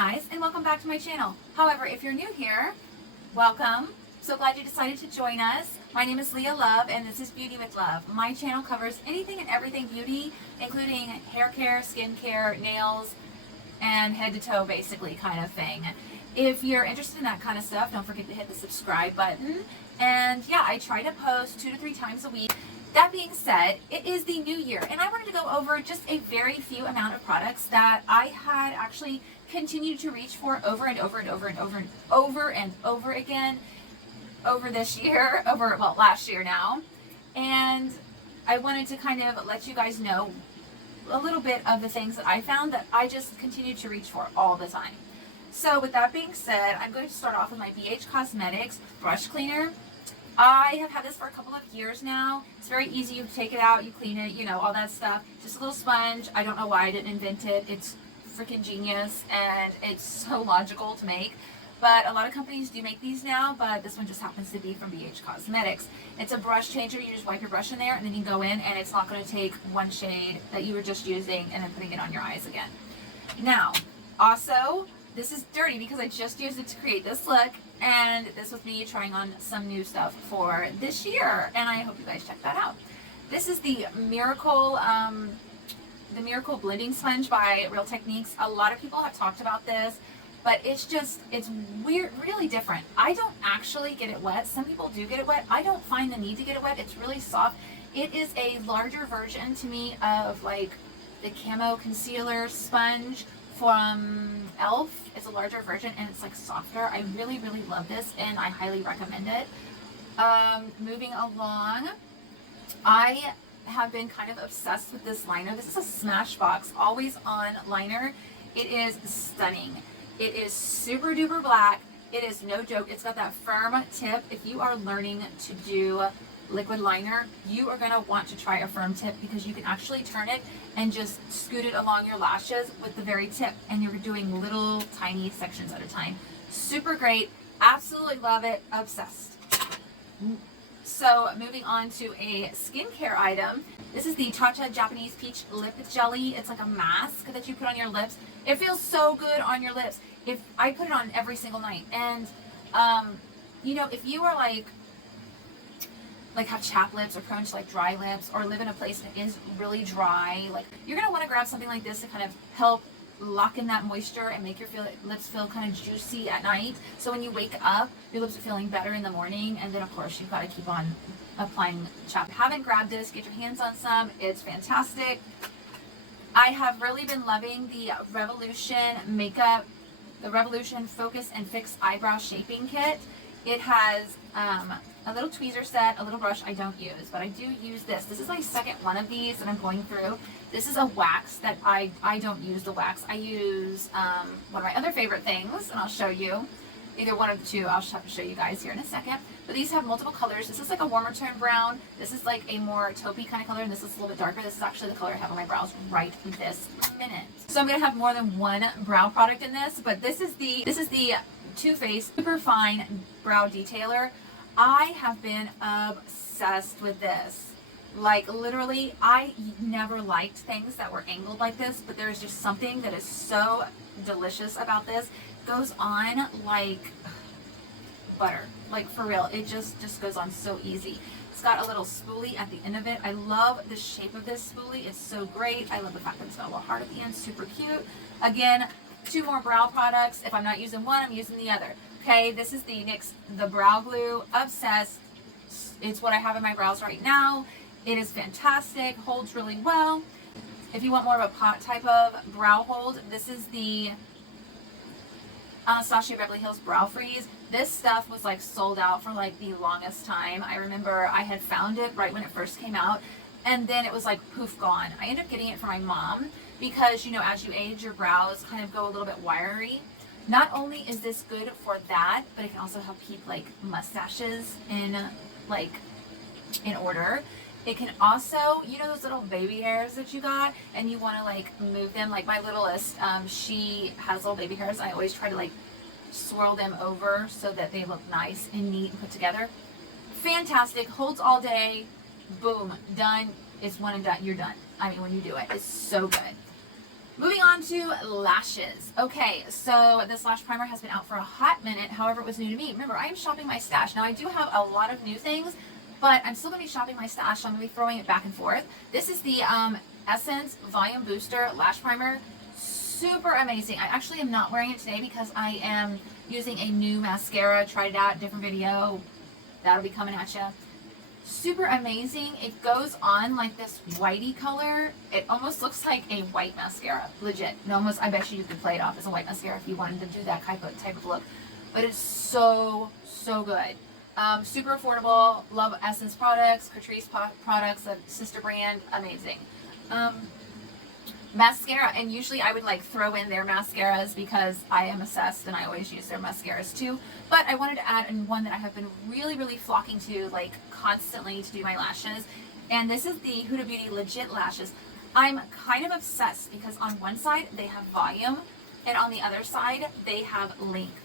guys, and welcome back to my channel. However, if you're new here, welcome. So glad you decided to join us. My name is Leah Love, and this is Beauty with Love. My channel covers anything and everything beauty, including hair care, skin care, nails, and head to toe, basically, kind of thing. If you're interested in that kind of stuff, don't forget to hit the subscribe button. And yeah, I try to post 2 to 3 times a week. That being said, it is the new year, and I wanted to go over just a very few amount of products that I had actually continued to reach for over and over and over and over and over and over again over this year, last year now. And I wanted to kind of let you guys know a little bit of the things that I found that I just continue to reach for all the time. So with that being said, I'm going to start off with my BH Cosmetics brush cleaner. I have had this for a couple of years now. It's very easy. You take it out, you clean it, you know, all that stuff. Just a little sponge. I don't know why I didn't invent it. It's freaking genius, and it's so logical to make. But a lot of companies do make these now, but this one just happens to be from BH Cosmetics. It's a brush changer. You just wipe your brush in there, and then you go in, and it's not going to take one shade that you were just using and then putting it on your eyes again. Now, also, this is dirty because I just used it to create this look, and this was me trying on some new stuff for this year, and I hope you guys check that out. This is the Miracle Blending Sponge by Real Techniques. A lot of people have talked about this, but it's weird, really different. I don't actually get it wet. Some people do get it wet. I don't find the need to get it wet. It's really soft. It is a larger version to me of like the Camo Concealer Sponge from e.l.f. It's a larger version, and it's like softer. I really, really love this, and I highly recommend it. Moving along, I have been kind of obsessed with this liner. This is a Smashbox Always On liner. It is stunning. It is super duper black. It is no joke. It's got that firm tip. If you are learning to do liquid liner, you are going to want to try a firm tip because you can actually turn it and just scoot it along your lashes with the very tip, and you're doing little tiny sections at a time. Super great. Absolutely love it. Obsessed. So moving on to a skincare item. This is the Cha Cha Japanese Peach Lip Jelly. It's like a mask that you put on your lips. It feels so good on your lips. If I put it on every single night, and you know, if you are like have chapped lips or prone to like dry lips, or live in a place that is really dry, like you're gonna want to grab something like this to kind of help lock in that moisture and make your lips feel kind of juicy at night. So when you wake up, your lips are feeling better in the morning, and then of course you've got to keep on applying chap. If you haven't grabbed this, get your hands on some. It's fantastic. I have really been loving the Revolution Focus and Fix Eyebrow Shaping Kit. It has a little tweezer set, a little brush I don't use, but I do use this. This is my second one of these that I'm going through. This is a wax that I don't use the wax. I use one of my other favorite things, and I'll show you. Either one of the two, I'll just have to show you guys here in a second. But these have multiple colors. This is like a warmer tone brown. This is like a more taupey kind of color, and this is a little bit darker. This is actually the color I have on my brows right this minute. So I'm gonna have more than one brow product in this, but this is the Too Faced Super Fine Brow Detailer. I have been obsessed with this. Like literally, I never liked things that were angled like this, but there's just something that is so delicious about this. It goes on like butter, like for real. It just goes on so easy. It's got a little spoolie at the end of it. I love the shape of this spoolie. It's so great. I love the fact that it's got a little heart at the end. Super cute. Again, 2 more brow products. If I'm not using one, I'm using the other. Okay, this is the Nyx the Brow Glue. Obsessed. It's what I have in my brows right now. It is fantastic. Holds really well. If you want more of a pot type of brow hold, this is the Sashi Beverly Hills Brow Freeze. This stuff was like sold out for like the longest time. I remember I had found it right when it first came out, and then it was like poof gone. I ended up getting it for my mom because, you know, as you age, your brows kind of go a little bit wiry. Not only is this good for that, but it can also help keep like mustaches in order. It can also, you know, those little baby hairs that you got and you want to like move them. Like my littlest, she has little baby hairs. I always try to like swirl them over so that they look nice and neat and put together. Fantastic. Holds all day. Boom. Done. It's one and done. You're done. I mean, when you do it, it's so good. Moving on to lashes. Okay, so this lash primer has been out for a hot minute. However, it was new to me. Remember, I am shopping my stash. Now, I do have a lot of new things, but I'm still going to be shopping my stash, so I'm going to be throwing it back and forth. This is the Essence Volume Booster Lash Primer. Super amazing. I actually am not wearing it today because I am using a new mascara. Tried it out, different video. That'll be coming at you. Super amazing. It goes on like this whitey color. It almost looks like a white mascara. Legit. And almost, I bet you could play it off as a white mascara if you wanted to do that type of look. But it's so good. Super affordable. Love Essence products, Catrice products, a sister brand. Amazing. Mascara, and usually I would like throw in their mascaras because I am obsessed and I always use their mascaras too, but I wanted to add in one that I have been really flocking to like constantly to do my lashes, and this is the Huda Beauty Legit Lashes. I'm kind of obsessed because on one side they have volume and on the other side they have length.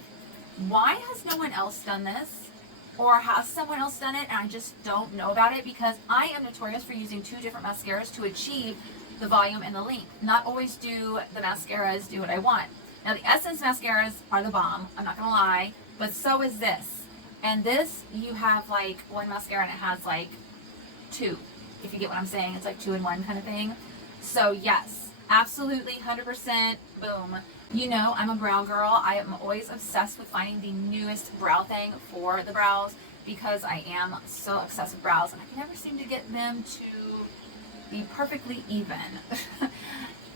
Why has no one else done this? Or has someone else done it and I just don't know about it? Because I am notorious for using two different mascaras to achieve the volume and the length. Not always do the mascaras do what I want. Now the Essence mascaras are the bomb, I'm not gonna lie, but so is this. And this, you have like one mascara and it has like two, if you get what I'm saying. It's like 2-in-1 kind of thing. So yes, absolutely 100% boom. You know, I'm a brow girl. I am always obsessed with finding the newest brow thing for the brows because I am so obsessed with brows and I can never seem to get them to be perfectly even.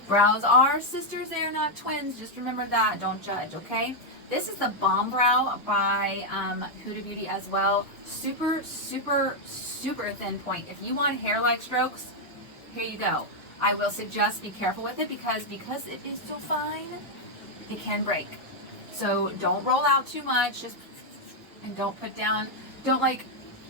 Brows are sisters, they are not twins. Just remember that. Don't judge, okay? This is the Balm Brow by Huda Beauty as well. Super thin point. If you want hair-like strokes, here you go. I will suggest be careful with it because it is so fine, it can break. So don't roll out too much, just and don't put down, don't like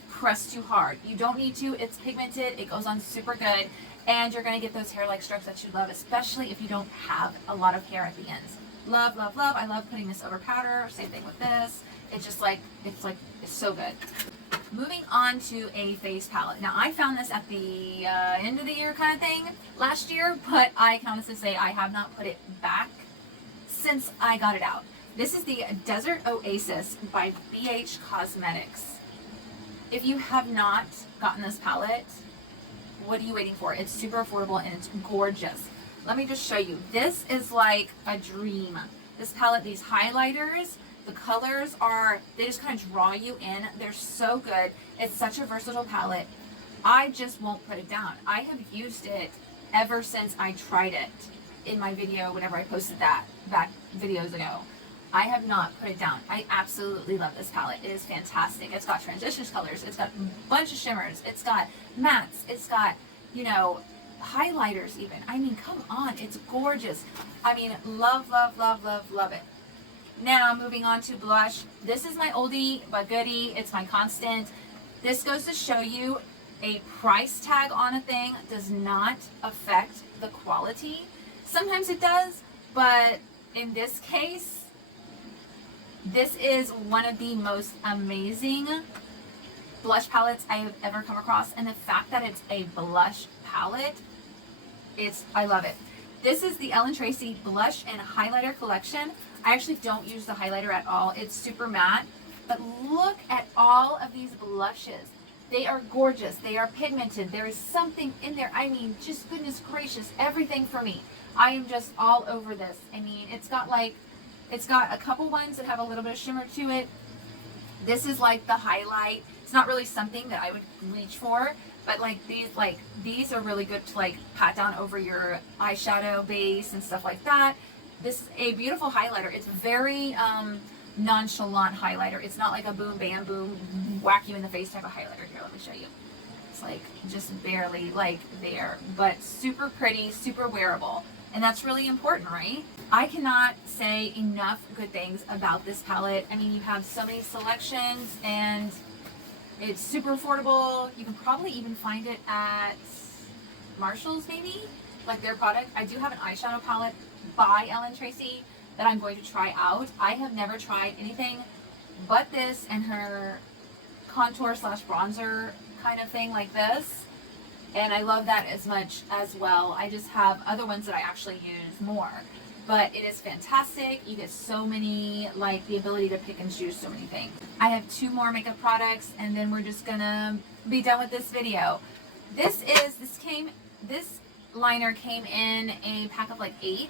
press too hard. You don't need to. It's pigmented. It goes on super good. And you're going to get those hair-like strokes that you love, especially if you don't have a lot of hair at the ends. Love. I love putting this over powder. Same thing with this. It's just like, it's so good. Moving on to a face palette. Now, I found this at the end of the year kind of thing last year, but I can honestly say I have not put it back since I got it out. This is the Desert Oasis by BH Cosmetics. If you have not gotten this palette, what are you waiting for? It's super affordable and it's gorgeous. Let me just show you. This is like a dream. This palette, these highlighters, the colors are, they just kind of draw you in. They're so good. It's such a versatile palette. I just won't put it down. I have used it ever since I tried it in my video whenever I posted that videos ago. I have not put it down. I absolutely love this palette. It is fantastic. It's got transition colors. It's got a bunch of shimmers. It's got mattes. It's got, you know, highlighters even. I mean, come on. It's gorgeous. I mean, love it. Now, moving on to blush. This is my oldie but goodie. It's my constant. This goes to show you a price tag on a thing does not affect the quality. Sometimes it does, but in this case, this is one of the most amazing blush palettes I have ever come across. And the fact that it's a blush palette, I love it. This is the Tracy Blush and Highlighter Collection. I actually don't use the highlighter at all. It's super matte. But look at all of these blushes. They are gorgeous. They are pigmented. There is something in there. I mean, just goodness gracious, everything for me. I am just all over this. I mean, it's got a couple ones that have a little bit of shimmer to it. This is like the highlight. It's not really something that I would reach for, but like these are really good to like pat down over your eyeshadow base and stuff like that. This is a beautiful highlighter. It's very nonchalant highlighter. It's not like a boom, bam, boom, whack you in the face type of highlighter. Here, let me show you. It's like just barely like there, but super pretty, super wearable. And that's really important, right? I cannot say enough good things about this palette. I mean, you have so many selections and it's super affordable. You can probably even find it at Marshall's maybe, like their product. I do have an eyeshadow palette by Tracy that I'm going to try out. I have never tried anything but this and her contour slash bronzer kind of thing like this. and I love that as much as well. I just have other ones that I actually use more, but it is fantastic. You get so many, like the ability to pick and choose so many things. I have 2 more makeup products, and then we're just gonna be done with this video. This liner came in a pack of like 8,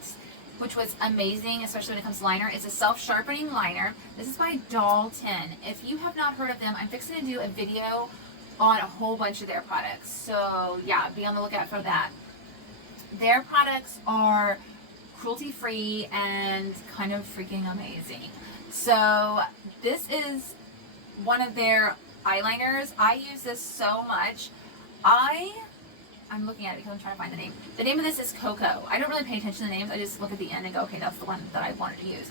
which was amazing, especially when it comes to liner. It's a self-sharpening liner. This is by Dalton. If you have not heard of them, I'm fixing to do a video on a whole bunch of their products. So yeah, be on the lookout for that. Their products are cruelty-free and kind of freaking amazing. So this is one of their eyeliners. I use this so much. I'm looking at it because I'm trying to find the name. The name of this is Cocoa. I don't really pay attention to the names. I just look at the end and go, okay, that's the one that I wanted to use.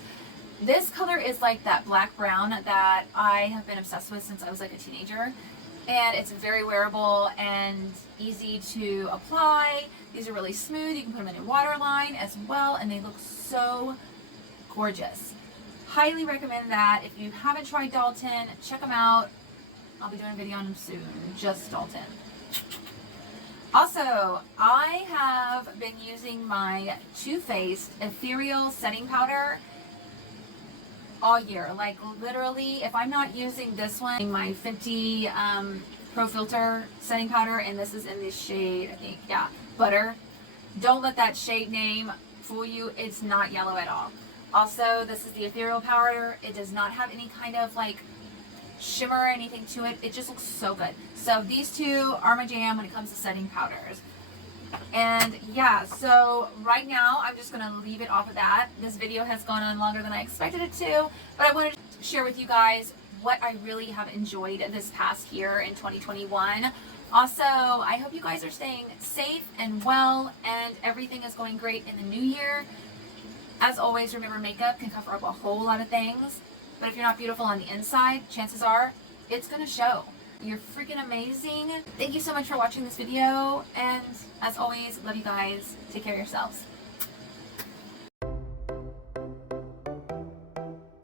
This color is like that black brown that I have been obsessed with since I was like a teenager. And it's very wearable and easy to apply. These are really smooth. You can put them in a waterline as well, and they look so gorgeous. Highly recommend that. If you haven't tried Dalton, check them out. I'll be doing a video on them soon. Just Dalton. Also, I have been using my Too Faced Ethereal setting powder all year. Like literally, if I'm not using this one, my Fenty Pro Filter setting powder, and this is in the shade, I think, yeah, Butter. Don't let that shade name fool you. It's not yellow at all. Also, this is the Ethereal powder. It does not have any kind of like shimmer or anything to it. It just looks so good. So these 2 are my jam when it comes to setting powders. And yeah, so right now I'm just gonna leave it off of that. This video has gone on longer than I expected it to, but I wanted to share with you guys what I really have enjoyed this past year in 2021. Also, I hope you guys are staying safe and well, and everything is going great in the new year. As always, remember, makeup can cover up a whole lot of things, but if you're not beautiful on the inside, chances are it's gonna show. You're freaking amazing. Thank you so much for watching this video, and as always, love you guys. Take care of yourselves.